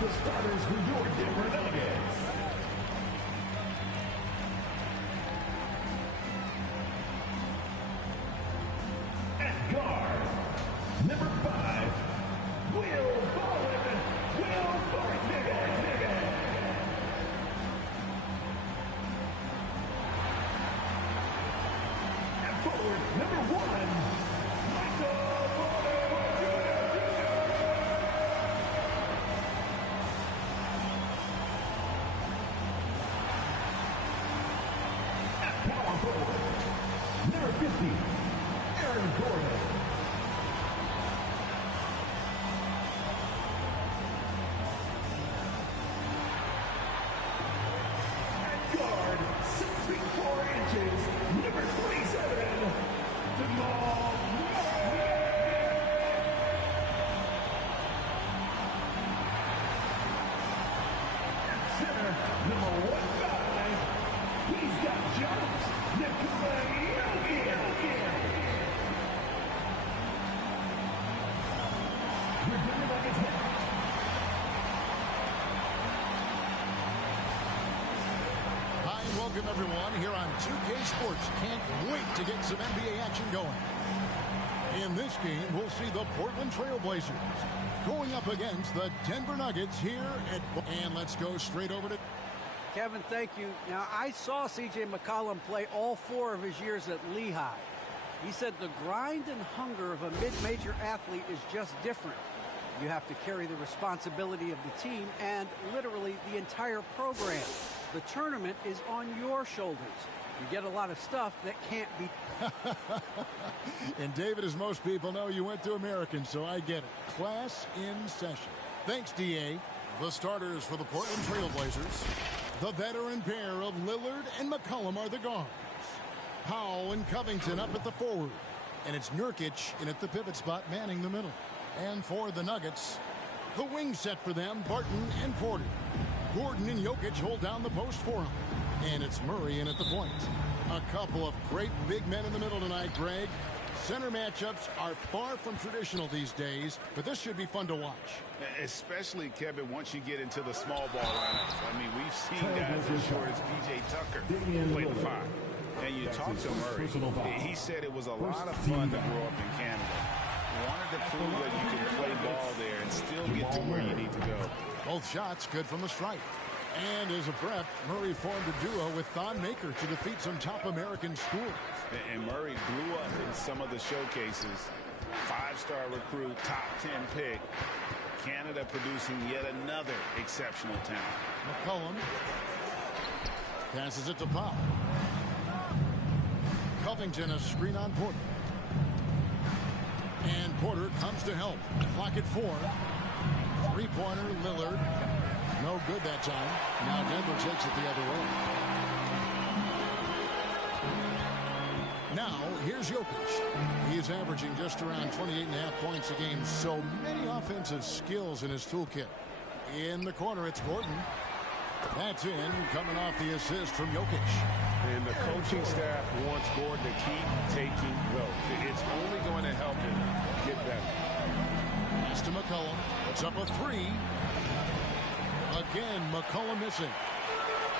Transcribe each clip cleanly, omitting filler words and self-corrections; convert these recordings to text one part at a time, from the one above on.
The starters for your Denver Nuggets. At guard, number 5, Will Barton. At forward, number 1, Michael Porter Jr. At power forward, number 50, Aaron Gordon. At guard, 6 feet 4 inches, number 27, Jamal Murray. At center, number 15, he's got jumps, Nikola Jokic. Your Denver Nuggets head. Hi, and welcome everyone here on 2K Sports. Can't wait to get some NBA action going. In this game, we'll see the Portland Trailblazers going up against the Denver Nuggets here at... And let's go straight over to... Kevin, thank you. Now, I saw C.J. McCollum play all 4 of his years at Lehigh. He said the grind and hunger of a mid-major athlete is just different. You have to carry the responsibility of the team and literally the entire program. The tournament is on your shoulders. You get a lot of stuff that can't be... And David, as most people know, you went to American, so I get it. Class in session. Thanks, D.A. The starters for the Portland Trailblazers. The veteran pair of Lillard and McCollum are the guards. Powell and Covington up at the forward. And it's Nurkic in at the pivot spot manning the middle. And for the Nuggets, the wing set for them, Barton and Porter. Gordon and Jokic hold down the post for him. And it's Murray in at the point. A couple of great big men in the middle tonight, Greg. Center matchups are far from traditional these days, but this should be fun to watch. Especially, Kevin, once you get into the small ball lineups. I mean, we've seen guys as short as P.J. Tucker play the 5. And you talk to Murray, he said it was a lot of fun to grow up in Canada. Wanted to prove that you can play ball there and still get to where you need to go. Both shots good from the stripe. And as a prep, Murray formed a duo with Thon Maker to defeat some top American schools. And Murray blew up in some of the showcases. 5-star recruit, top 10 pick. Canada producing yet another exceptional talent. McCollum passes it to Powell. Covington, a screen on Porter. And Porter comes to help. Clock at 4. Three-pointer, Lillard. No good that time. Now Denver takes it the other way. Now, here's Jokic. He is averaging just around 28.5 points a game. So many offensive skills in his toolkit. In the corner, it's Gordon. That's in, coming off the assist from Jokic. And the coaching staff wants Gordon to keep taking notes. It's only going to help him get better. Pass to McCollum. It's up a 3. Again, McCollum missing.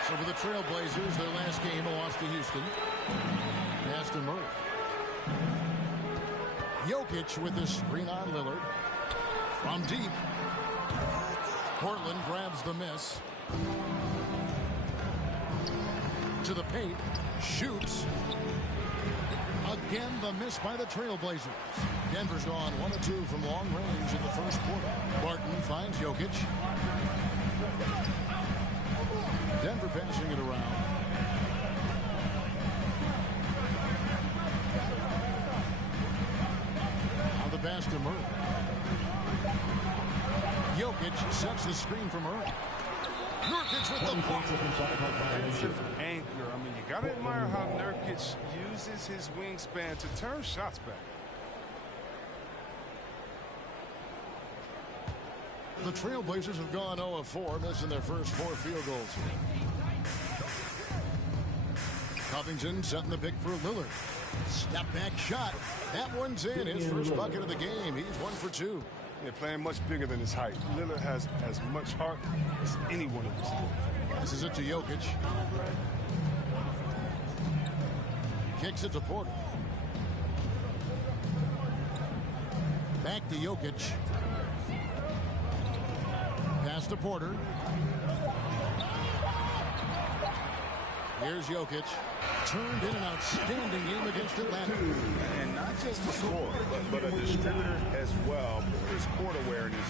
So for the Trailblazers, their last game, a loss to Houston. Pass to Murray. Jokic with the screen on Lillard. From deep. Portland grabs the miss. To the paint. Shoots. Again, the miss by the Trailblazers. Denver's gone 1 of 2 from long range in the first quarter. Barton finds Jokic. Denver passing it around. Now the pass to Murray. Jokic sets the screen for Murray. Nurkic with the block. Defensive anchor. I mean, you got to admire how Nurkic uses his wingspan to turn shots back. The Trailblazers have gone 0 of 4, missing their first 4 field goals. Covington setting the pick for Lillard. Step back shot. That one's in. His first bucket of the game. He's 1 for 2. Yeah, playing much bigger than his height. Lillard has as much heart as anyone in this league. Passes it to Jokic. Kicks it to Porter. Back to Jokic. Pass to Porter. Here's Jokic. Turned in an outstanding game against Atlanta. And not just a scorer, but a distributor as well. His court awareness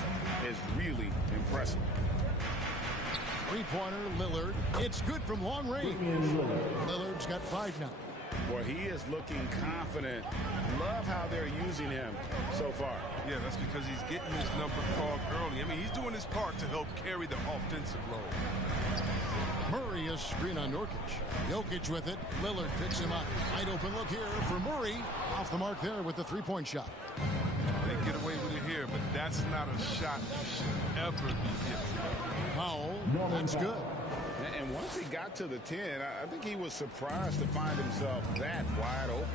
is really impressive. Three-pointer, Lillard. It's good from long range. Lillard's got 5 now. Boy, he is looking confident. Love how they're using him so far. Yeah, that's because he's getting his number called early. I mean, he's doing his part to help carry the offensive load. Murray is screen on Nurkic. Jokic with it. Lillard picks him up. Wide open look here for Murray. Off the mark there with the three-point shot. They get away with it here, but that's not a shot you should ever be giving. Powell, that's good. And once he got to the 10, I think he was surprised to find himself that wide open.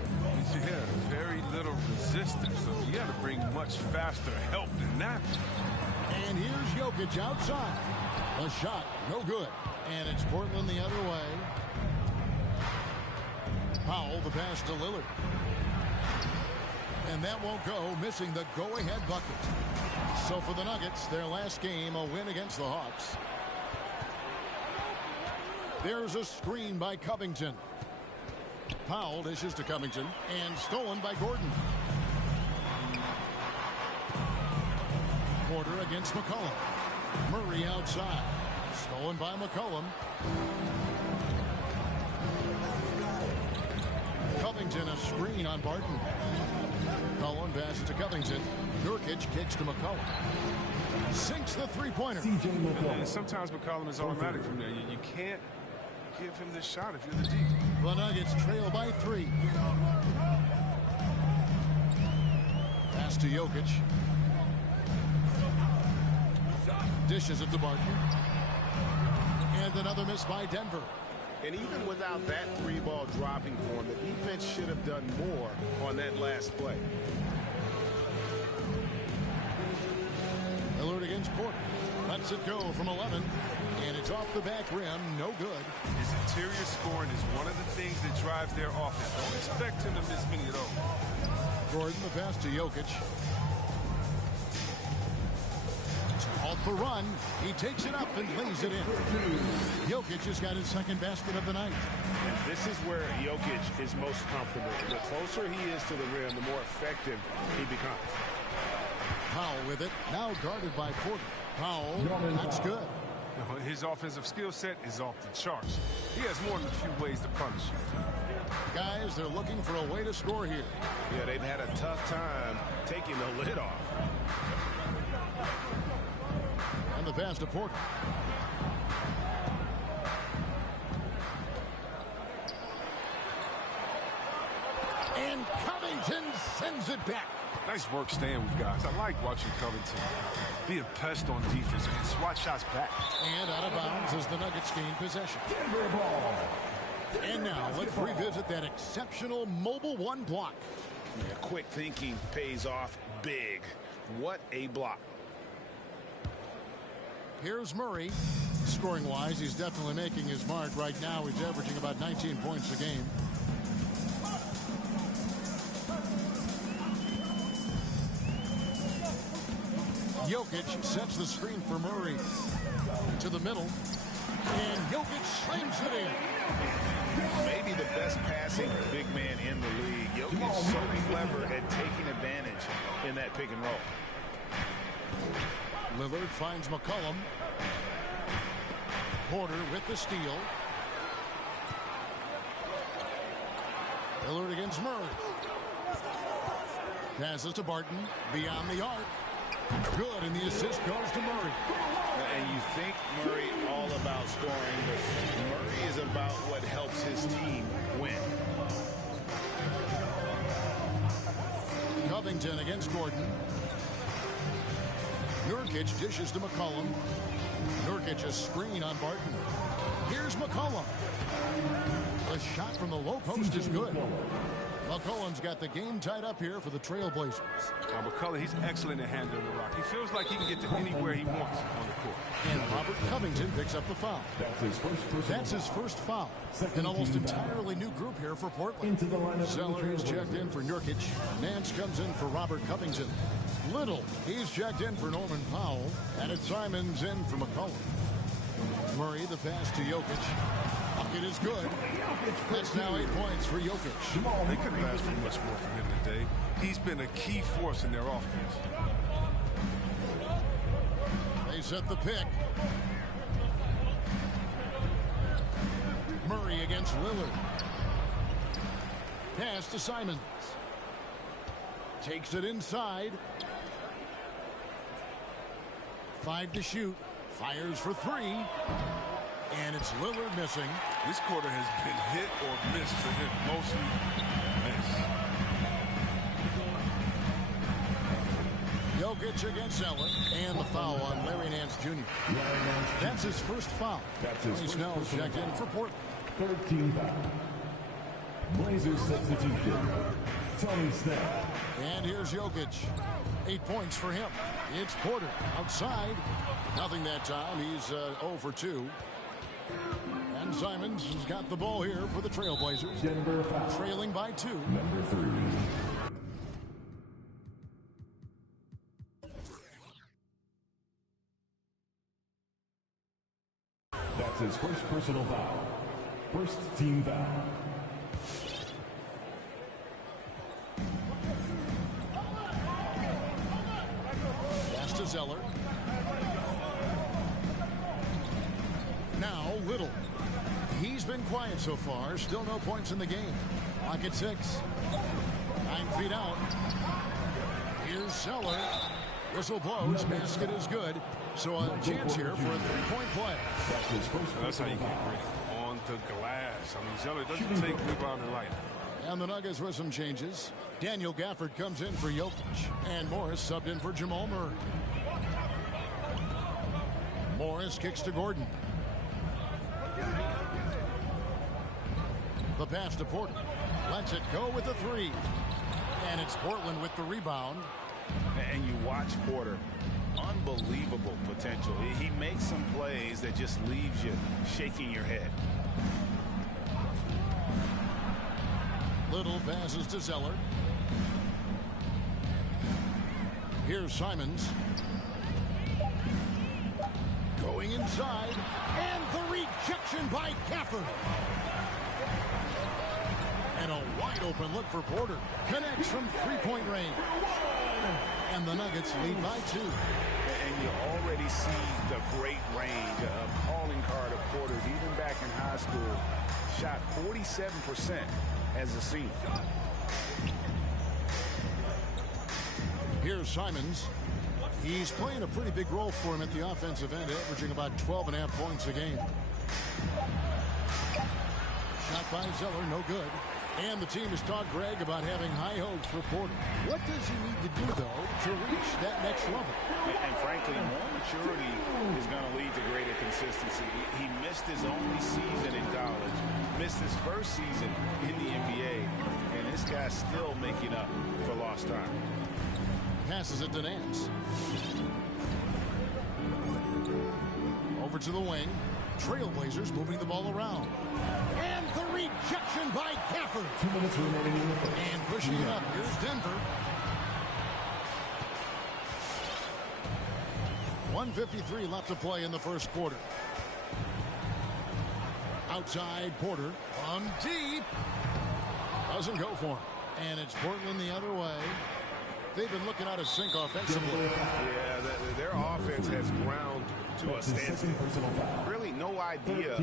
Yeah, very little resistance, so he had to bring much faster help than that. And here's Jokic outside. A shot, no good. And it's Portland the other way. Powell, the pass to Lillard. And that won't go, missing the go-ahead bucket. So for the Nuggets, their last game, a win against the Hawks. There's a screen by Covington. Powell dishes to Covington and stolen by Gordon. Porter against McCollum. Murray outside. Stolen by McCollum. Covington a screen on Barton. McCollum passes to Covington. Nurkic kicks to McCollum. Sinks the three-pointer. And sometimes McCollum is automatic from there. You can't give him this shot if you're the D. The Nuggets trail by 3. Pass to Jokic. Dishes it to Barton. And another miss by Denver. And even without that 3-ball dropping for him, the defense should have done more on that last play. Lillard against Porter. Lets it go from 11. And it's off the back rim. No good. His interior scoring is one of the things that drives their offense. Don't expect him to miss many of those. Gordon, the pass to Jokic. Off the run. He takes it up and lays it in. Jokic has got his second basket of the night. And this is where Jokic is most comfortable. The closer he is to the rim, the more effective he becomes. Powell with it. Now guarded by Porter. Powell, that's good. His offensive skill set is off the charts. He has more than a few ways to punish you. Guys, they're looking for a way to score here. Yeah, they've had a tough time taking the lid off. And the pass to Porter. And Covington sends it back. Nice work staying with guys. I like watching Covington be a pest on defense and swat shots back. And out of bounds as the Nuggets gain possession. Denver ball. And now let's revisit that exceptional mobile one block. Yeah, quick thinking pays off big. What a block. Here's Murray. Scoring-wise, he's definitely making his mark. Right now, he's averaging about 19 points a game. Jokic sets the screen for Murray. To the middle. And Jokic slams it in. Maybe the best passing big man in the league. Jokic is so clever at taking advantage in that pick and roll. Lillard finds McCollum. Porter with the steal. Lillard against Murray. Passes to Barton. Beyond the arc. Good, and the assist goes to Murray. And you think Murray all about scoring, but Murray is about what helps his team win. Covington against Gordon. Nurkic dishes to McCollum. Nurkic a screen on Barton. Here's McCollum. The shot from the low post is good. McCollum's got the game tied up here for the Trailblazers. McCollum, he's excellent at handling the rock. He feels like he can get to anywhere he wants on the court. And Robert Covington picks up the foul. That's his first foul. An almost entirely new group here for Portland. Zeller is checked in for Nurkic. Nance comes in for Robert Covington. Little, he's checked in for Norman Powell. And it's Simons in for McCollum. Murray, the pass to Jokic. Bucket is good. That's now 8 points for Jokic. They couldn't ask for much more from him today. He's been a key force in their offense. They set the pick. Murray against Lillard. Pass to Simons. Takes it inside. 5 to shoot. Fires for 3. And it's Lillard missing. This quarter has been hit or missed for him. Mostly miss. Jokic against Zeller. And the foul on Larry Nance Jr. That's his first foul. Tony Snell's checked in for Portland. 13 foul. Blazers substitution. Tony Snell. And here's Jokic. 8 points for him. It's Porter outside. Nothing that time. He's 0 for 2. And Simons has got the ball here for the Trailblazers. Denver foul. Trailing by 2. Number 3. That's his first personal foul. First team foul. Pass to Zeller. Now Little. He's been quiet so far. Still no points in the game. Clock at 6. 9 feet out. Here's Zeller. Whistle blows. Basket is good. So a chance here for a 3-point play. That's how you get great. On the glass. I mean, Zeller doesn't take rebounding lightly. And the Nuggets with some changes. Daniel Gafford comes in for Jokic. And Morris subbed in for Jamal Murray. Morris kicks to Gordon. The pass to Porter. Lets it go with the 3. And it's Portland with the rebound. And you watch Porter. Unbelievable potential. He makes some plays that just leaves you shaking your head. Little passes to Zeller. Here's Simons. Going inside. And the rejection by Gafford. And a wide open look for Porter. Connects from 3-point range. And the Nuggets lead by 2. And you already see the great range of calling card of Porter's. Even back in high school, shot 47% as a senior. Here's Simons. He's playing a pretty big role for him at the offensive end, averaging about 12.5 points a game. Shot by Zeller, no good. And the team has talked Greg about having high hopes for Porter. What does he need to do, though, to reach that next level? And frankly, more maturity is going to lead to greater consistency. He missed his only season in college, missed his first season in the NBA, and this guy's still making up for lost time. Passes it to Nance. Over to the wing. Trailblazers moving the ball around. And the rejection by Gafford. 2 minutes remaining in the first. And pushing it up. Here's Denver. 1:53 left to play in the first quarter. Outside Porter. From deep. Doesn't go for him. And it's Portland the other way. They've been looking out of sync offensively. Yeah, their offense has ground to a standstill. Really no idea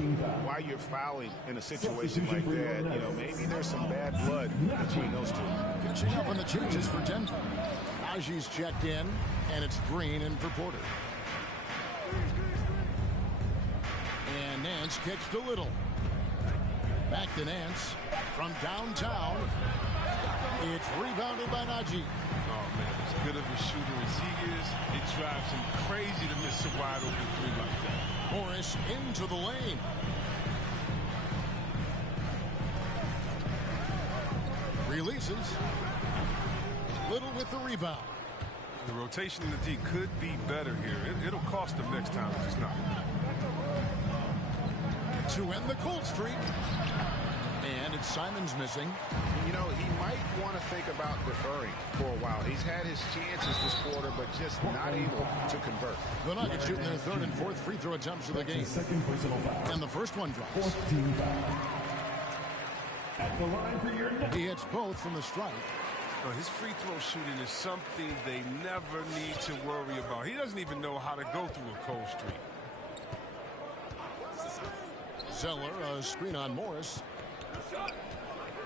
why you're fouling in a situation like that. You know, maybe there's some bad blood between those two. Catching up on the changes for Denver. Aji's checked in, and it's Green in for Porter. And Nance kicks to Little. Back to Nance from downtown. It's rebounded by Naji. Oh, man, as good of a shooter as he is, it drives him crazy to miss a wide open 3 like that. Morris into the lane. Releases. Little with the rebound. The rotation in the D could be better here. It'll cost them next time if it's not. To end the cold streak. And it's Simons missing. You know, he might want to think about deferring for a while. He's had his chances this quarter, but just not able to convert. The Nuggets shooting their third and fourth free throw attempts of the game. And the first one drops. At the line for your next. He hits both from the strike. His free throw shooting is something they never need to worry about. He doesn't even know how to go through a cold streak. Zeller, a screen on Morris.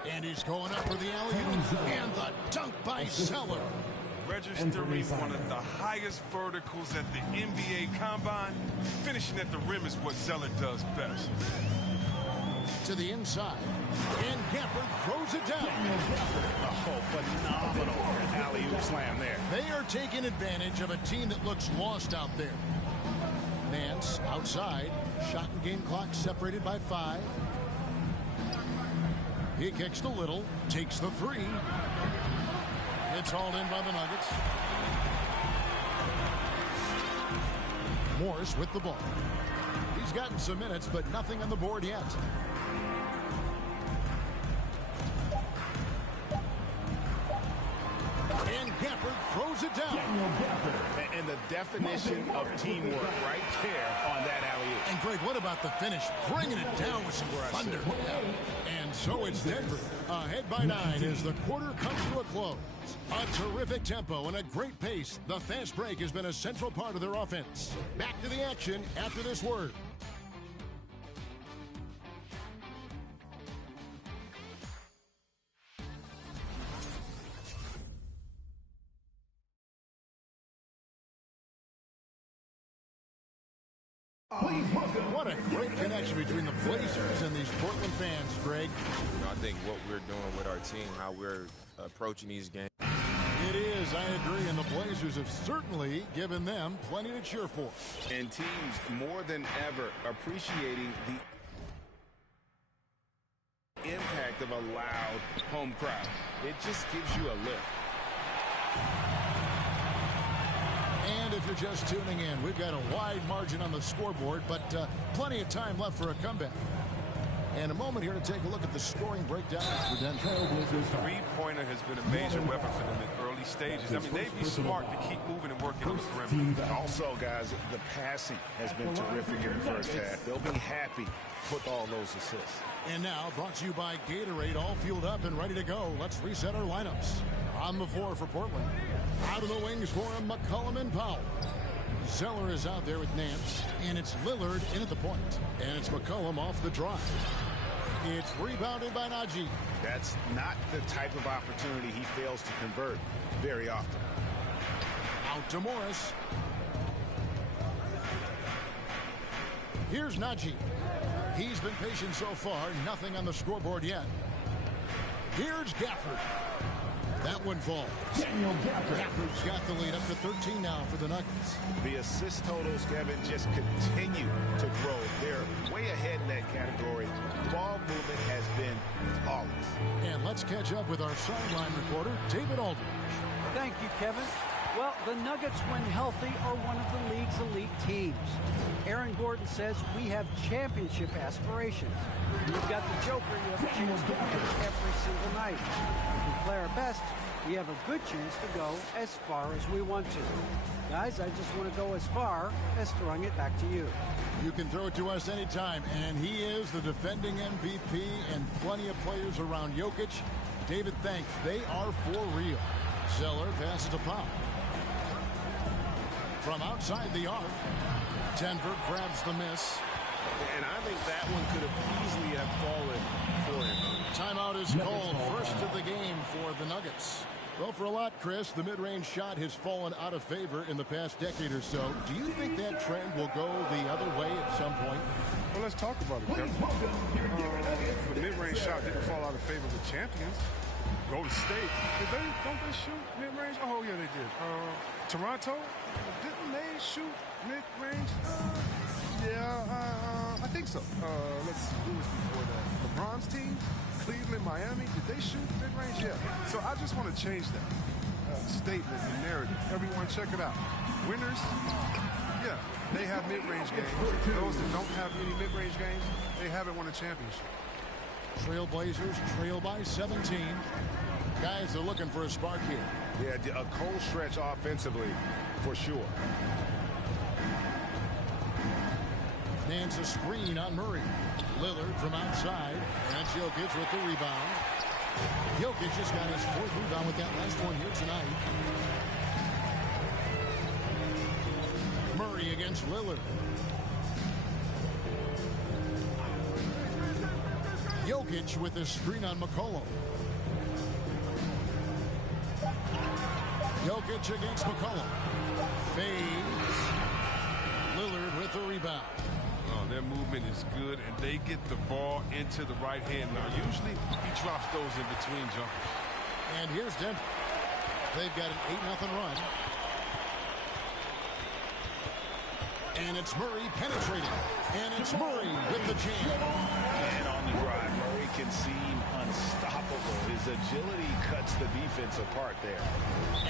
And he's going up for the alley-oop. And the dunk by Zeller. Registering one of the highest verticals at the NBA Combine. Finishing at the rim is what Zeller does best. To the inside. And Gafford throws it down. Oh, phenomenal alley-oop slam there. They are taking advantage of a team that looks lost out there. Nance outside. Shot and game clock separated by 5. He kicks to Little. Takes the 3. It's hauled in by the Nuggets. Morris with the ball. He's gotten some minutes, but nothing on the board yet. And Gafford throws it down. And the definition of teamwork right there on that alley-oop. And Greg, what about the finish? Bringing it down with some thunder. And so it's Denver ahead by 9 as the quarter comes to a close. A terrific tempo and a great pace. The fast break has been a central part of their offense. Back to the action after this word. What a great connection between the Blazers and these Portland fans, Greg. I think what we're doing with our team, how we're approaching these games. It is, I agree, and the Blazers have certainly given them plenty to cheer for. And teams more than ever appreciating the impact of a loud home crowd. It just gives you a lift. And if you're just tuning in, we've got a wide margin on the scoreboard, but plenty of time left for a comeback. And a moment here to take a look at the scoring breakdown for Denver. Three-pointer has been a major weapon for them in early stages. I mean, they'd be smart to keep moving and working on the perimeter. Also, guys, the passing has been terrific in the first half. They'll be happy with all those assists. And now, brought to you by Gatorade, all fueled up and ready to go. Let's reset our lineups. On the floor for Portland. Out of the wings for McCollum and Powell. Zeller is out there with Nance. And it's Lillard in at the point. And it's McCollum off the drive. It's rebounded by Najee. That's not the type of opportunity he fails to convert very often. Out to Morris. Here's Najee. He's been patient so far. Nothing on the scoreboard yet. Here's Gafford. That one falls. Gafford's got the lead up to 13 now for the Nuggets. The assist totals, Kevin, just continue to grow. They're way ahead in that category. Ball movement has been flawless. And let's catch up with our sideline reporter, David Aldridge. Thank you, Kevin. Well, the Nuggets, when healthy, are one of the league's elite teams. Aaron Gordon says we have championship aspirations. You've got the Joker, you have a chance to win every single night. If we play our best, we have a good chance to go as far as we want to. Guys, I just want to go as far as throwing it back to you. You can throw it to us anytime, and he is the defending MVP and plenty of players around Jokic. David thanks. They are for real. Zeller passes to Powell. From outside the arc, Denver grabs the miss. And I think that one could have easily have fallen for him. Timeout is called. First of the game for the Nuggets. Well, for a lot, Chris, the mid-range shot has fallen out of favor in the past decade or so. Do you think that trend will go the other way at some point? Well, let's talk about it, Kevin. The mid-range shot didn't fall out of favor with champions. Golden State, don't they shoot mid-range? Oh, yeah, they did. Toronto, didn't they shoot mid-range? Yeah, I think so. Let's see, who was before that? LeBron's team, Cleveland, Miami, did they shoot mid-range? Yeah. So I just want to change that statement and narrative. Everyone check it out. Winners, yeah, they have mid-range games. Those that don't have any mid-range games, they haven't won a championship. Trailblazers trail by 17. Guys are looking for a spark here. Yeah, a cold stretch offensively, for sure. Nan's a screen on Murray. Lillard from outside. And Jokic with the rebound. Jokic just got his 4th rebound with that last one here tonight. Murray against Lillard. Jokic with the screen on McCollum. Jokic against McCollum. Fades. Lillard with the rebound. Their movement is good, and they get the ball into the right hand. Now, usually he drops those in between jumpers. And here's Denver. They've got an 8-0 run. And it's Murray penetrating. And it's Murray with the jam. And on the drive, Murray can seem unstoppable. His agility cuts the defense apart there.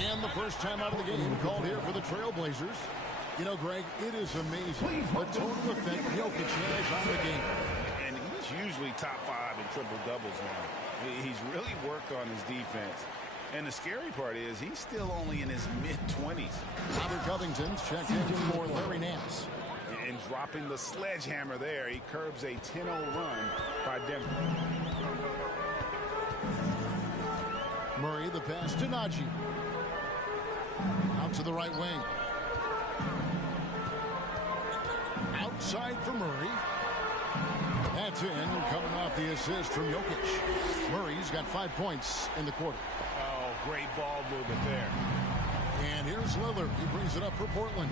And the first time out of the game called here for the Trailblazers. You know, Greg, it is amazing the total effect Jokic has on the game. And he's usually top 5 in triple-doubles now. He's really worked on his defense. And the scary part is he's still only in his mid-20s. Robert Covington's checked in for Larry Nance. And dropping the sledgehammer there, he curbs a 10-0 run by Denver. Murray, the pass to Najee. Out to the right wing. Outside for Murray. That's in, coming off the assist from Jokic. Murray's got 5 points in the quarter. Oh, great ball movement there. And here's Lillard. He brings it up for Portland.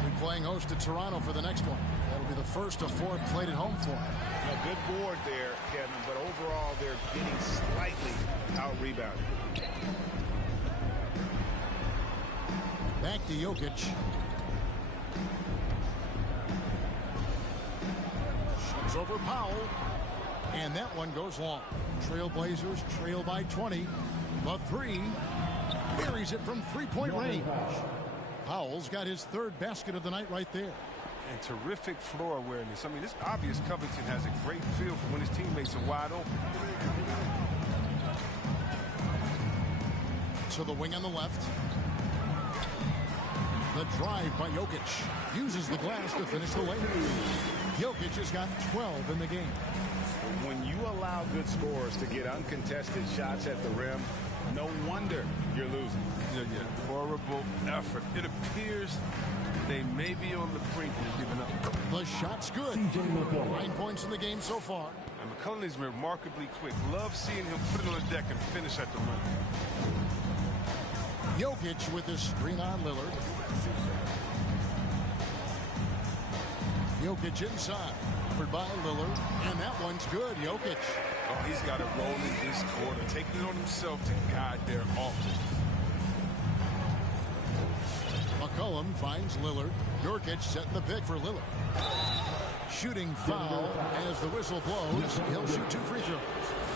He'll be playing host to Toronto for the next one. That'll be the first of 4 played at home for him. A good board there, Kevin, but overall they're getting slightly out-rebounded. Back to Jokic. Shoots over Powell. And that one goes long. Trailblazers trail by 20. The 3. Buries it from 3-point range. Powell's got his 3rd basket of the night right there. And terrific floor awareness. I mean, it's obvious Covington has a great feel for when his teammates are wide open. To the wing on the left. The drive by Jokic. Uses the glass to finish the layup. Jokic has got 12 in the game. When you allow good scorers to get uncontested shots at the rim, no wonder you're losing. Yeah. Horrible effort. It appears they may be on the brink of giving up. The shot's good. 9 points in the game so far. And McCollum is remarkably quick. Love seeing him put it on the deck and finish at the rim. Jokic with his screen on Lillard. Jokic inside. Covered by Lillard. And that one's good. Jokic. Oh, he's got it rolling this quarter, taking it on himself to guide their offense. McCollum finds Lillard. Jokic setting the pick for Lillard. Shooting foul as the whistle blows. He'll shoot 2 free throws.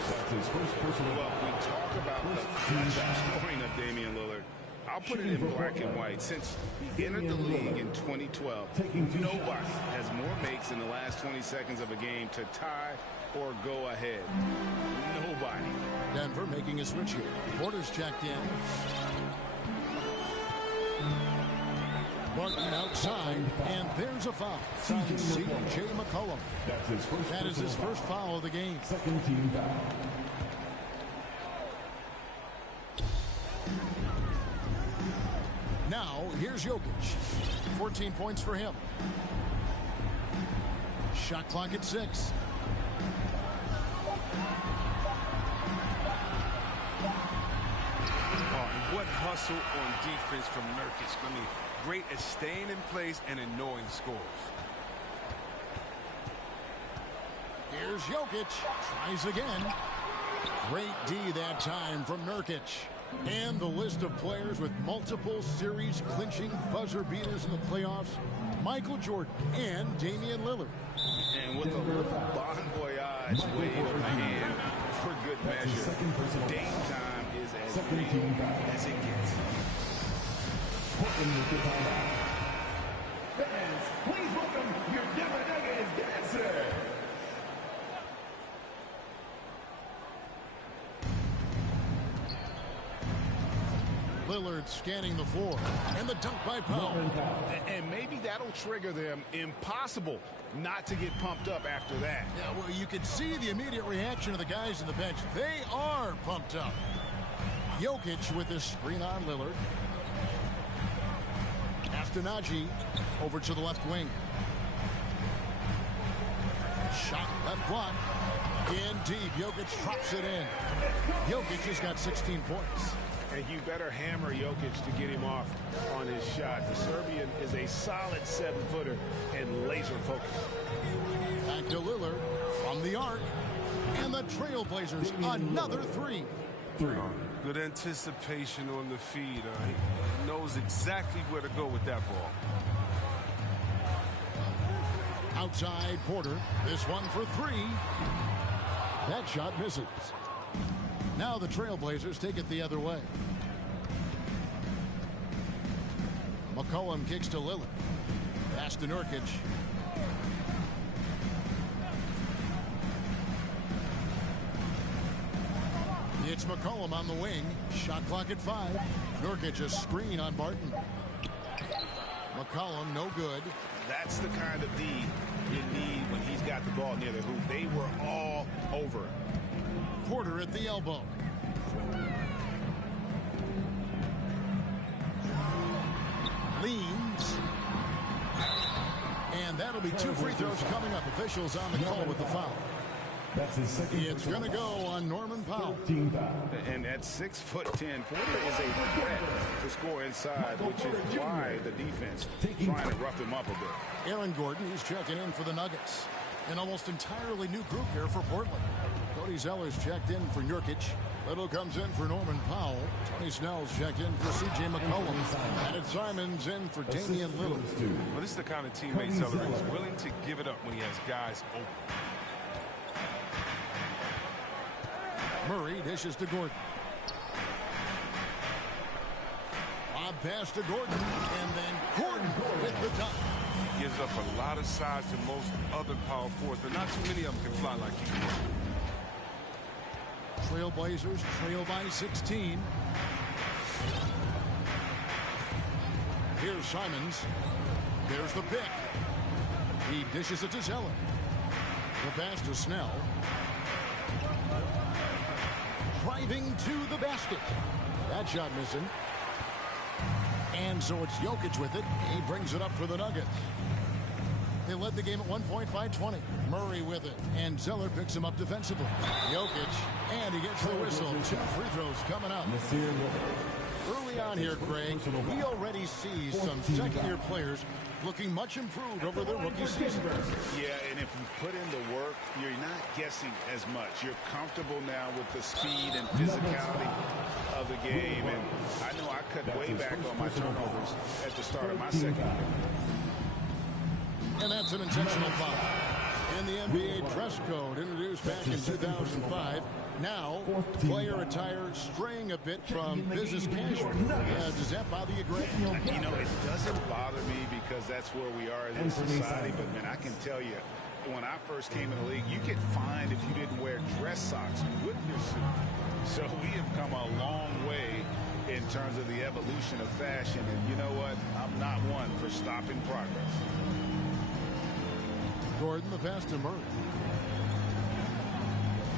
That's his first personal. Well, we talk about the clutch scoring of Damian Lillard. I'll put it in black and white. Since he entered the league in 2012, nobody has more makes in the last 20 seconds of a game to tie or go ahead. Nobody. Denver making a switch here. Porter's checked in. Martin outside, and there's a foul. C.J. McCollum. That's his first. That is his first foul of the game. Second team foul. Now, here's Jokic. 14 points for him. Shot clock at 6. What hustle on defense from Nurkic. I mean, great at staying in place and annoying scores. Here's Jokic. Tries again. Great D that time from Nurkic. And the list of players with multiple series-clinching buzzer beaters in the playoffs: Michael Jordan and Damian Lillard. And with a little bon voyage wave of the hand for good measure, Dame time is as real as it gets. Fans, please welcome your Denver Nuggets dancer. Lillard scanning the floor, and the dunk by Powell. And maybe that'll trigger them. Impossible not to get pumped up after that. Yeah, well, you could see the immediate reaction of the guys on the bench. They are pumped up. Jokic with this screen on Lillard. Astonagi over to the left wing. Shot left block. In deep. Jokic drops it in. Jokic has got 16 points. And you better hammer Jokic to get him off on his shot. The Serbian is a solid 7-footer and laser focused. Back to Lillard from the arc. And the Trailblazers another three. Good anticipation on the feed. He knows exactly where to go with that ball. Outside Porter. This one for three. That shot misses. Now the Trailblazers take it the other way. McCollum kicks to Lillard. Pass to Nurkic. It's McCollum on the wing. Shot clock at 5. Nurkic a screen on Barton. McCollum no good. That's the kind of D you need when he's got the ball near the hoop. They were all over him. Porter at the elbow. Leans. And that'll be 2 free throws coming up. Officials on the call with the foul. That's his second. It's going to go on Norman Powell. And at 6'10", Porter is a threat to score inside, which is why the defense trying to rough him up a bit. Aaron Gordon, who's checking in for the Nuggets. An almost entirely new group here for Portland. Cody Zeller's checked in for Nurkic. Little comes in for Norman Powell. Tony Snell's checked in for C.J. McCollum. Added Simon's in for Damian Lillard. Well, this is the kind of teammate Zeller is willing to give it up when he has guys open. Murray dishes to Gordon. Lob pass to Gordon. And then Gordon with the dunk. Gives up a lot of size to most other power forwards, but not too many of them can fly like he can. Trailblazers trail by 16. Here's Simons. There's the pick. He dishes it to Zeller. The pass to Snell. Driving to the basket. That shot missing. And so it's Jokic with it. He brings it up for the Nuggets. They led the game at 1 point by 20. Murray with it. And Zeller picks him up defensively. Jokic. And he gets the whistle. 2 free throws coming up. Early on here, Craig, we already see some second-year players looking much improved over their rookie season. Yeah, and if you put in the work, you're not guessing as much. You're comfortable now with the speed and physicality of the game. And I know I cut way back on my turnovers at the start of my second year. And that's an intentional foul. In the NBA dress code introduced back in 2005. Now, player attire straying a bit from business casual. Does that bother you, Greg? You know, it doesn't bother me because that's where we are as a society. But, man, I can tell you, when I first came in the league, you get fined if you didn't wear dress socks with your suit. So we have come a long way in terms of the evolution of fashion. And you know what? I'm not one for stopping progress. Gordon, the pass to Murray.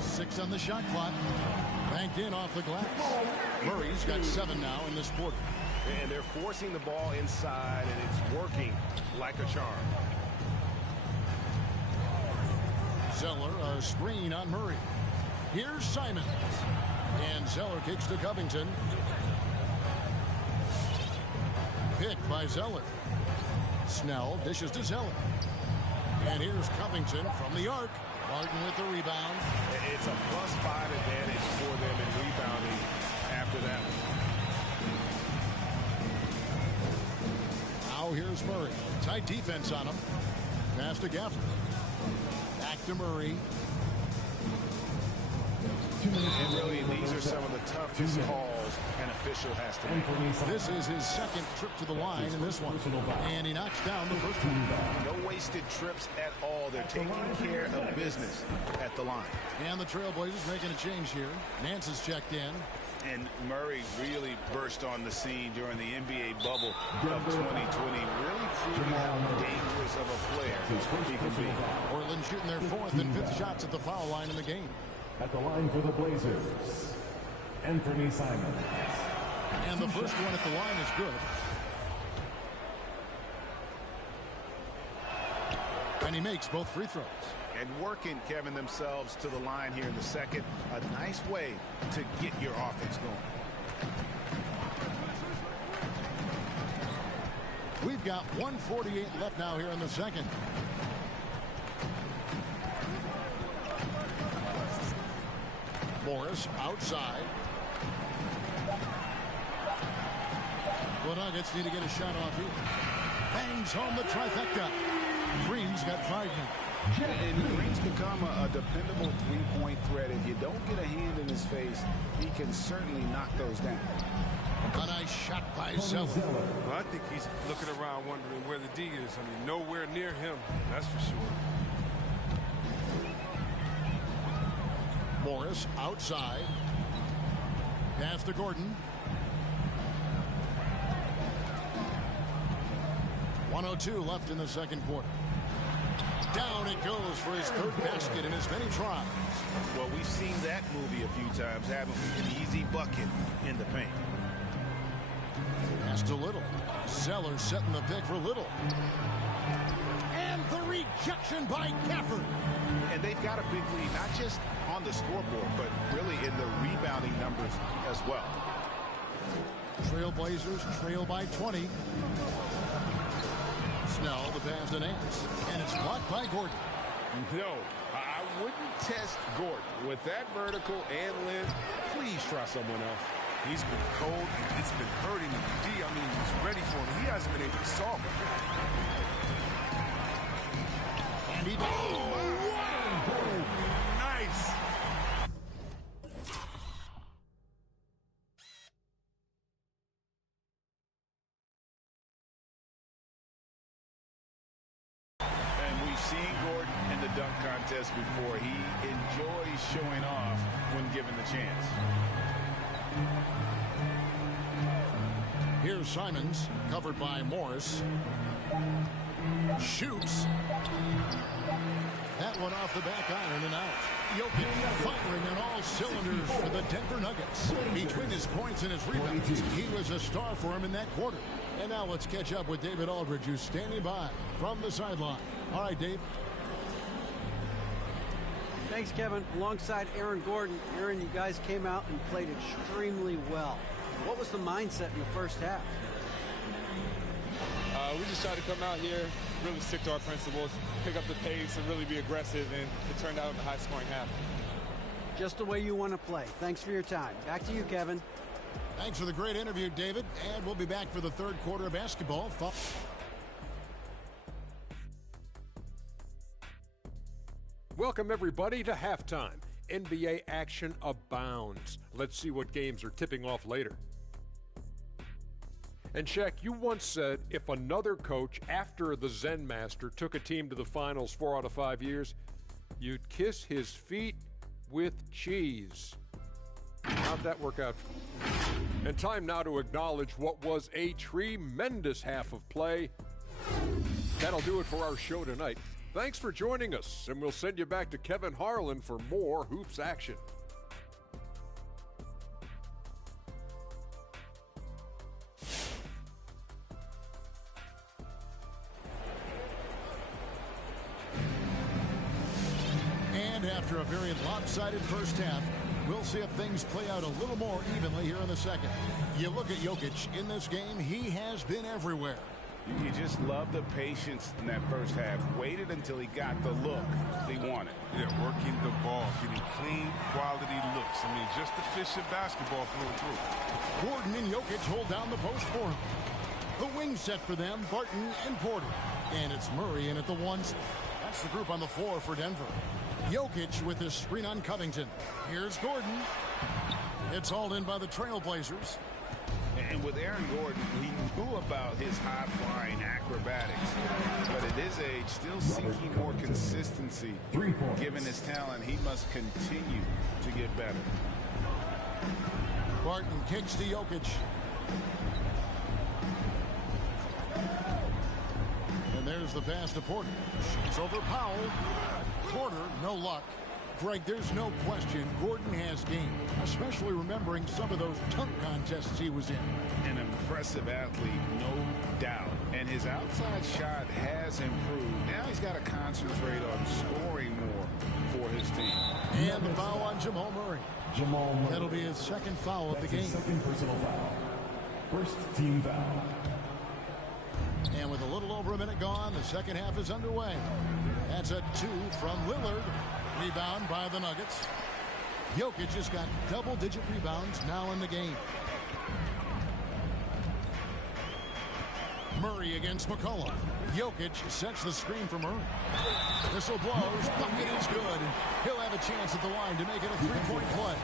6 on the shot clock. Banked in off the glass. Murray's got 7 now in this quarter. And they're forcing the ball inside, and it's working like a charm. Zeller, a screen on Murray. Here's Simons. And Zeller kicks to Covington. Picked by Zeller. Snell dishes to Zeller. And here's Covington from the arc. Martin with the rebound. It's a +5 advantage for them in rebounding after after that. Now here's Murray. Tight defense on him. Pass to Gafford. Back to Murray. And really, these are some of the toughest calls an official has to make. This is his second trip to the line in this one. And he knocks down the first one. No wasted trips at all. They're taking care of business at the line. And the Trailblazers making a change here. Nance is checked in. And Murray really burst on the scene during the NBA bubble of 2020. Really proving how dangerous of a player he can be. Portland shooting their fourth and fifth shots at the foul line in the game. At the line for the Blazers, Anthony Simons. And the first one at the line is good. And he makes both free throws. And working, Kevin, themselves to the line here in the second. A nice way to get your offense going. We've got 1:48 left now here in the second. Morris outside. The Nuggets need to get a shot off here. Bangs home the trifecta. Green's got 5 now. And Green's become a dependable three-point threat. If you don't get a hand in his face, he can certainly knock those down. A nice shot by Zeller. Well, I think he's looking around wondering where the D is. I mean, nowhere near him, that's for sure. Morris outside. Pass to Gordon. 1:02 left in the second quarter. Down it goes for his third basket in as many tries. Well, we've seen that movie a few times, haven't we? An easy bucket in the paint. Pass to Little. Zeller setting the pick for Little. And the rejection by Gafford. And they've got a big lead, not just on the scoreboard, but really in the rebounding numbers as well. Trailblazers trail by 20. Snell, the pass to Nance. And it's blocked by Gordon. No, I wouldn't test Gordon. With that vertical and length, please try someone else. He's been cold. It's been hurting him. D, I mean, he's ready for him. He hasn't been able to solve it. And he Nice. And we've seen Gordon in the dunk contest before. He enjoys showing off when given the chance. Here's Simons, covered by Morris. Shoots. That one off the back iron and out. Jokic firing on all cylinders for the Denver Nuggets. Between his points and his rebounds, he was a star for him in that quarter. And now let's catch up with David Aldridge, who's standing by from the sideline. All right, Dave. Thanks, Kevin. Alongside Aaron Gordon. Aaron, you guys came out and played extremely well. What was the mindset in the first half? We just tried to come out here, really stick to our principles, pick up the pace, and really be aggressive, and it turned out a high-scoring half. Just the way you want to play. Thanks for your time. Back to you, Kevin. Thanks for the great interview, David. And we'll be back for the third quarter of basketball. Welcome, everybody, to halftime. NBA action abounds. Let's see what games are tipping off later. And Shaq, you once said if another coach after the Zen Master took a team to the finals 4 out of 5 years, you'd kiss his feet with cheese. How'd that work out? And time now to acknowledge what was a tremendous half of play. That'll do it for our show tonight. Thanks for joining us, and we'll send you back to Kevin Harlan for more hoops action. And after a very lopsided first half, we'll see if things play out a little more evenly here in the second. You look at Jokic in this game, he has been everywhere. You just love the patience in that first half. Waited until he got the look he wanted. Yeah, working the ball, getting clean, quality looks. I mean, just efficient basketball flowing through. Gordon and Jokic hold down the post for him. The wing set for them, Barton and Porter. And it's Murray in at the 1. That's the group on the floor for Denver. Jokic with his screen on Covington. Here's Gordon. It's hauled in by the Trailblazers. And with Aaron Gordon, he knew about his high-flying acrobatics. But at his age, still seeking more consistency. Given his talent, he must continue to get better. Barton kicks to Jokic. And there's the pass to Porter. It's over Powell. Porter, no luck. Greg, there's no question Gordon has game, especially remembering some of those dunk contests he was in. An impressive athlete, no doubt. And his outside shot has improved. Now he's got to concentrate on scoring more for his team. And the foul on Jamal Murray. That'll be his second foul of the game. Second personal foul. First team foul. And with a little over a minute gone, the second half is underway. That's a 2 from Lillard. Rebound by the Nuggets. Jokic has got double-digit rebounds now in the game. Murray against McCollum. Jokic sets the screen for Murray. Whistle blows. Bucket is good. And he'll have a chance at the line to make it a three-point play.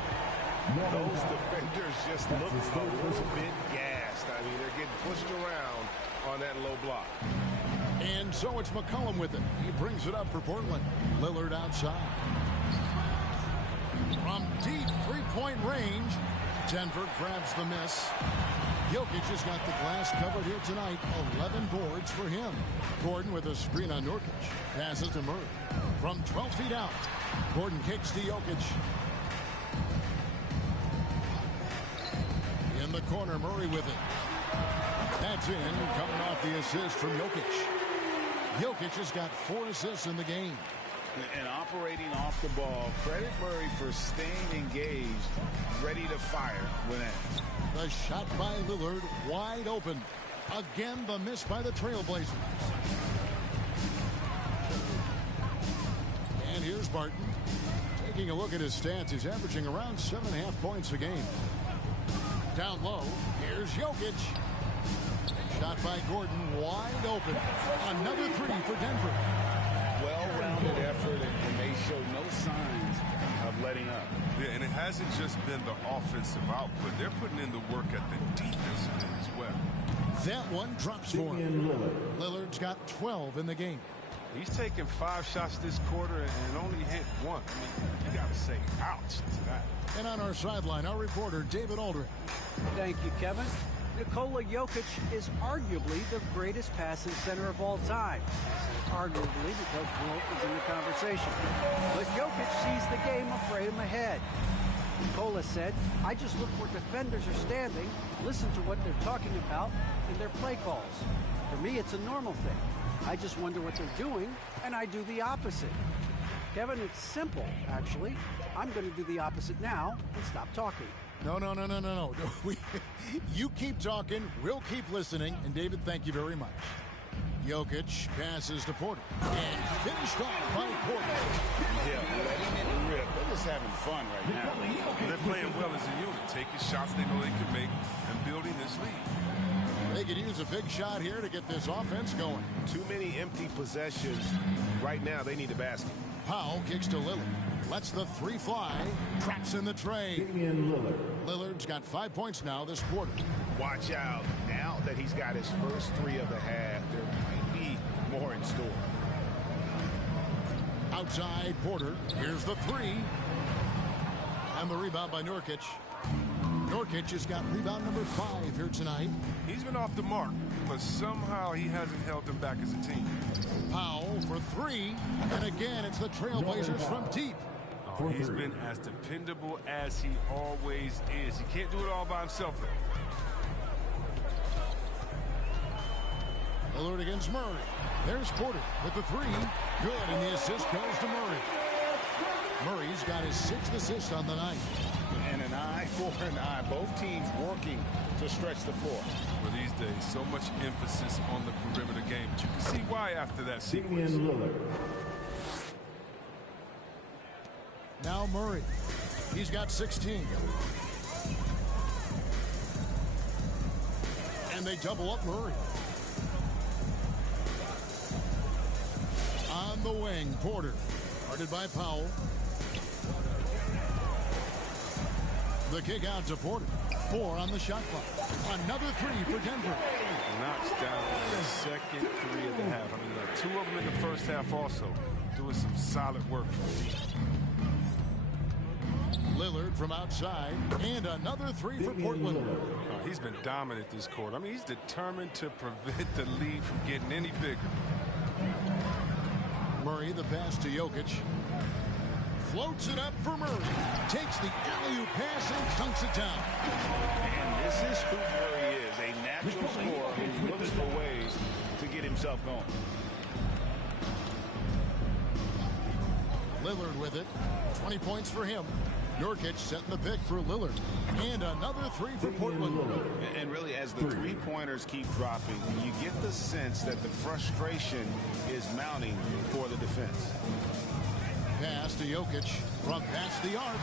Those defenders just look a little bit gassed. I mean, they're getting pushed around on that low block. And so it's McCollum with it. He brings it up for Portland. Lillard outside. From deep three-point range, Denver grabs the miss. Jokic has got the glass covered here tonight. 11 boards for him. Gordon with a screen on Nurkic. Passes to Murray. From 12 feet out, Gordon kicks to Jokic. In the corner, Murray with it. That's in, coming off the assist from Jokic. Jokic has got 4 assists in the game. And operating off the ball, credit Murray for staying engaged, ready to fire when asked. The shot by Lillard, wide open. Again, the miss by the Trailblazers. And here's Barton. Taking a look at his stats, he's averaging around 7.5 points a game. Down low, here's Jokic. Shot by Gordon, wide open. Another 3 for Denver. Well-rounded effort, and they show no signs of letting up. Yeah, and it hasn't just been the offensive output. They're putting in the work at the defensive end as well. That one drops for him. Lillard's got 12 in the game. He's taken 5 shots this quarter and only hit 1. I mean, you got to say ouch to that. And on our sideline, our reporter, David Aldridge. Thank you, Kevin. Nikola Jokic is arguably the greatest passing center of all time. Arguably because Wilt is in the conversation. But Jokic sees the game afraid him ahead. Nikola said, I just look where defenders are standing, listen to what they're talking about in their play calls. For me, it's a normal thing. I just wonder what they're doing, and I do the opposite. Kevin, it's simple, actually. I'm going to do the opposite now and stop talking. No. You keep talking, we'll keep listening, and David, thank you very much. Jokic passes to Porter. And finished off by Porter. Yeah, letting it rip. They're just having fun right now. They're playing well as a unit, taking shots they know they can make and building this lead. They could use a big shot here to get this offense going. Too many empty possessions. Right now, they need a basket. Powell kicks to Lillard. Lets the 3 fly. Traps in the tray. Lillard's got 5 points now this quarter. Watch out. Now that he's got his first 3 of the half, there might be more in store. Outside Porter. Here's the 3. And the rebound by Nurkic. Nurkic has got rebound number 5 here tonight. He's been off the mark, but somehow he hasn't held them back as a team. Powell for 3. And again, it's the Trailblazers from deep. Oh, he's been as dependable as he always is. He can't do it all by himself, though. Lillard against Murray. There's Porter with the 3. Good, and the assist goes to Murray. Murray's got his 6th assist on the night. And an eye 4 and 9. Both teams working to stretch the floor. For these days, so much emphasis on the perimeter game. But you can see why after that sequence. Damian Lillard. Now Murray. He's got 16. And they double up Murray. On the wing, Porter. Guarded by Powell. The kick out to Porter. 4 on the shot clock. Another 3 for Denver. Knocks down the second 3 of the half. I mean, 2 of them in the first half also. Doing some solid work for the team. Lillard from outside. And another 3 for Portland. He's been dominant this quarter. I mean, he's determined to prevent the lead from getting any bigger. Murray, the pass to Jokic. Floats it up for Murray. Takes the alley-oop pass and dunks it down. And this is who Murray is, a natural scorer who looks for ways to get himself going. Lillard with it. 20 points for him. Nurkic setting the pick for Lillard. And another 3 for Portland. And really, as the three-pointers keep dropping, you get the sense that the frustration is mounting for the defense. Pass to Jokic from past the arc.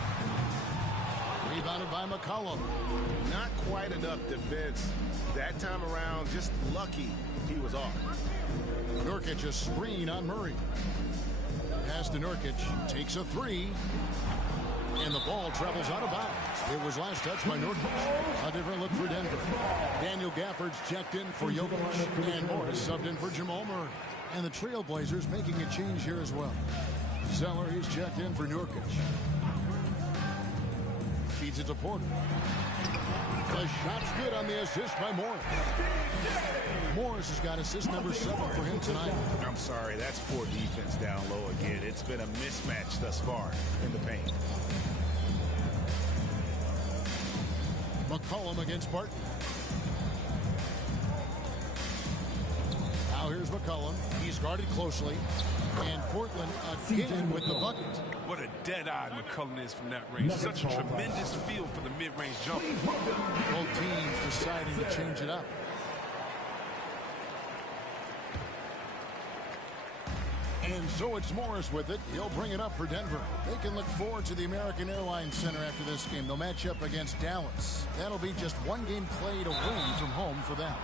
Rebounded by McCollum. Not quite enough defense that time around. Just lucky he was off. Nurkic a screen on Murray. Pass to Nurkic. Takes a 3. And the ball travels out of bounds. It was last touched by Nurkic. A different look for Denver. Daniel Gafford's checked in for Jokic. And Morris subbed in for Jamal Murray. And the Trailblazers making a change here as well. Zeller, he's checked in for Nurkic. Feeds it to Porter. The shot's good on the assist by Morris. Morris has got assist number 7 for him tonight. I'm sorry, that's poor defense down low again. It's been a mismatch thus far in the paint. McCollum against Barton. Now here's McCollum. He's guarded closely. And Portland again with the bucket. What a dead-eye McCollum is from that range. Such a tremendous feel for the mid-range jump. Both teams deciding to change it up. And so it's Morris with it. He'll bring it up for Denver. They can look forward to the American Airlines Center after this game. They'll match up against Dallas. That'll be just one game played away from home for them.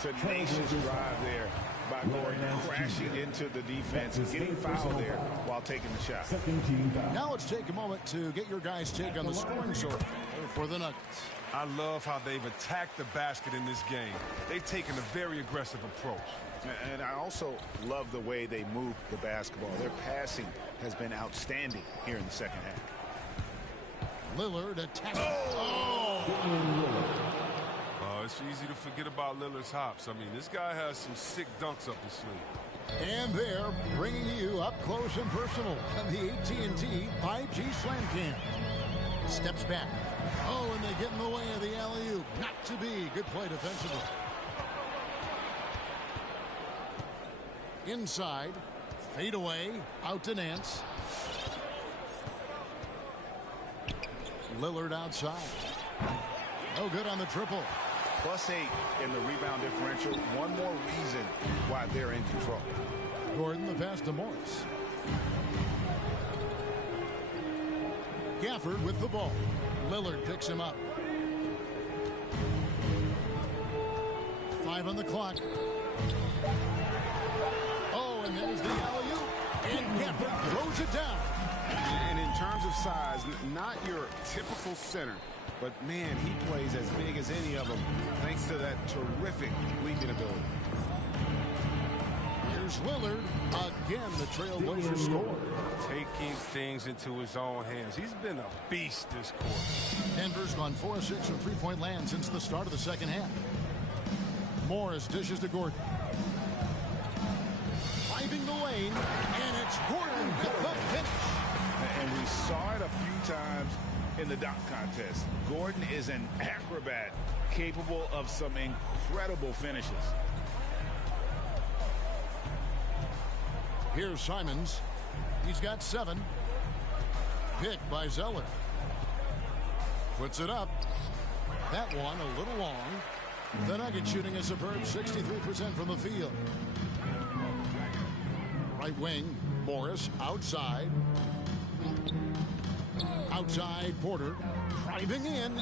Tenacious drive there by Gordon, crashing into the defense, getting fouled there while taking the shot. Now let's take a moment to get your guys' take on the scoring sort for the Nuggets. I love how they've attacked the basket in this game. They've taken a very aggressive approach. And I also love the way they move the basketball. Their passing has been outstanding here in the second half. Lillard attacking. It's easy to forget about Lillard's hops. I mean, this guy has some sick dunks up his sleeve. And they're bringing you up close and personal on the AT&T 5G Slam Cam. Steps back. Oh, and they get in the way of the alley-oop. Not to be. Good play defensively. Inside. Fade away. Out to Nance. Lillard outside. No good on the triple. +8 in the rebound differential. One more reason why they're in control. Gordon, the pass to Morris. Gafford with the ball. Lillard picks him up. 5 on the clock. Oh, and there's the alley-oop. And Gafford throws it down. And in terms of size, not your typical center. But, man, he plays as big as any of them thanks to that terrific leaping ability. Here's Lillard. Again, the Trailblazers score. Taking things into his own hands. He's been a beast this quarter. Denver's gone 4 of 6 from three-point land since the start of the second half. Morris dishes to Gordon. Driving the lane, and it's Gordon with the finish. And we saw it a few times in the dunk contest. Gordon is an acrobat capable of some incredible finishes. Here's Simons. He's got 7. Picked by Zeller. Puts it up. That one a little long. The Nuggets shooting a superb 63% from the field. Right wing, Morris outside. Outside, Porter driving in.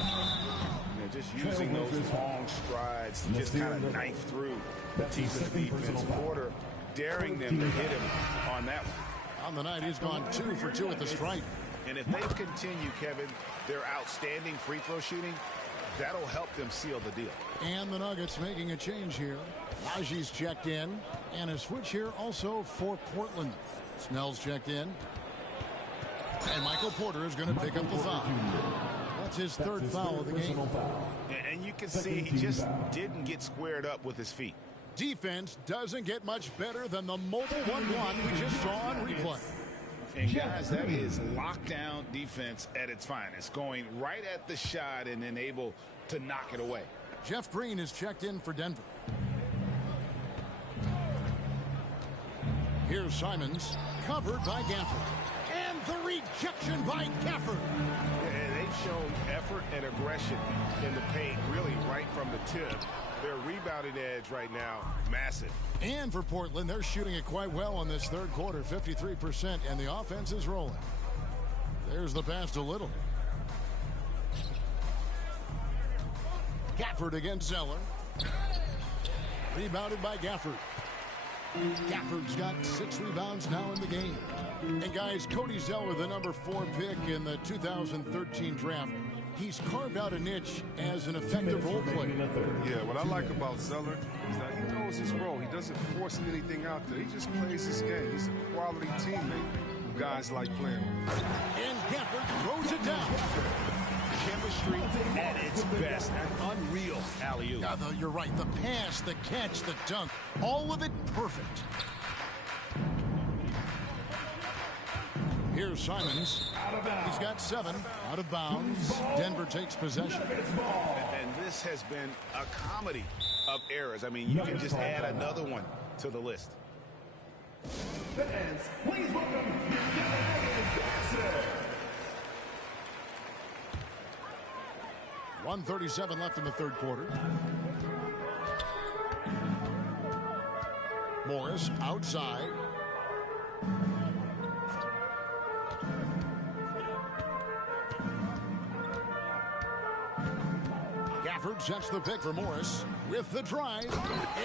Just using those long strides to just kind of knife through the teeth of the defense. Porter daring them to hit him on that one. On the night, he's gone 2 for 2 at the stripe. And if they continue, Kevin, their outstanding free throw shooting, that'll help them seal the deal. And the Nuggets making a change here. Raji's checked in. And a switch here also for Portland. Snell's checked in. And Michael Porter is going to pick up the foul. That's his third foul of the game. And you can see he just didn't get squared up with his feet. Defense doesn't get much better than the mobile 1-1 we just saw on replay. And guys, that is lockdown defense at its finest. Going right at the shot and then able to knock it away. Jeff Green is checked in for Denver. Here's Simons, covered by Gafford. And the rejection by Gafford. And they've shown effort and aggression in the paint, really right from the tip. Their rebounding edge right now, massive. And for Portland, they're shooting it quite well in this third quarter, 53%, and the offense is rolling. There's the pass to Little. Gafford against Zeller. Rebounded by Gafford. Gafford's got 6 rebounds now in the game. And guys, Cody Zeller, the number 4 pick in the 2013 draft, he's carved out a niche as an effective role player. Yeah, what I like about Zeller is that he knows his role. He doesn't force anything out there. He just plays his game. He's a quality teammate who guys like playing with. And Gafford throws it down. Chemistry at its best. An unreal alley-oop. Yeah, you're right. The pass, the catch, the dunk, all of it perfect. Here's Simons. He's got 7 out of bounds. Denver takes possession. And this has been a comedy of errors. I mean, you can just add another one to the list. Fans, please welcome Dennis 1:37 left in the third quarter. Morris outside. Gafford sets the pick for Morris with the drive,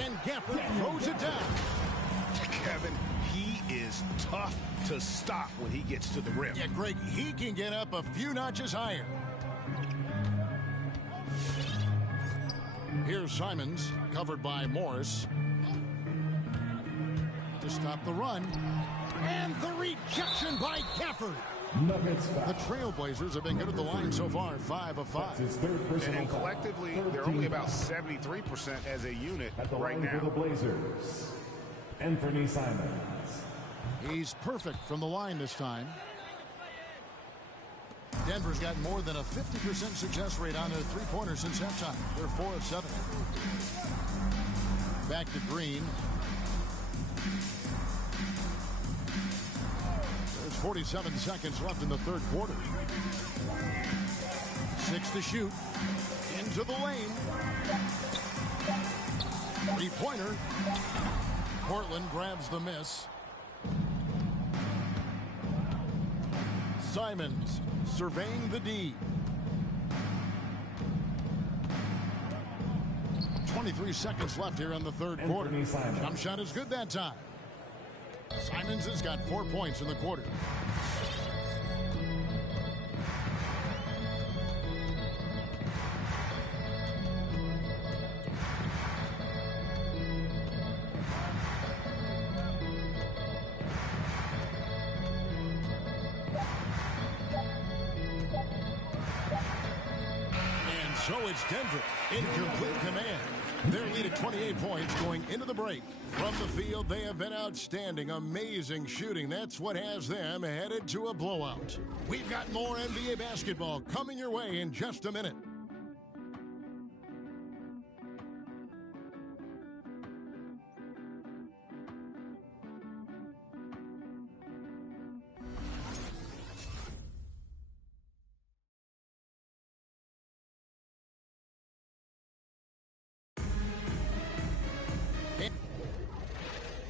and Gafford throws it down. Kevin, he is tough to stop when he gets to the rim. Yeah, Greg, he can get up a few notches higher. Here's Simons, covered by Morris. To stop the run. And the rejection by Gafford. The Trailblazers have been good at the line so far, 5 of 5. And collectively, they're only about 73% as a unit at the right line now. for the Blazers, Anthony Simons. He's perfect from the line this time. Denver's got more than a 50% success rate on their three-pointers since halftime. They're 4 of 7. Back to Green. There's 47 seconds left in the third quarter. 6 to shoot. Into the lane. Three-pointer. Portland grabs the miss. Simons surveying the D. 23 seconds left here in the third quarter. Jump shot is good that time. Simons has got 4 points in the quarter. So it's Denver in complete command. Their lead at 28 points going into the break. From the field, they have been outstanding. Amazing shooting. That's what has them headed to a blowout. We've got more NBA basketball coming your way in just a minute.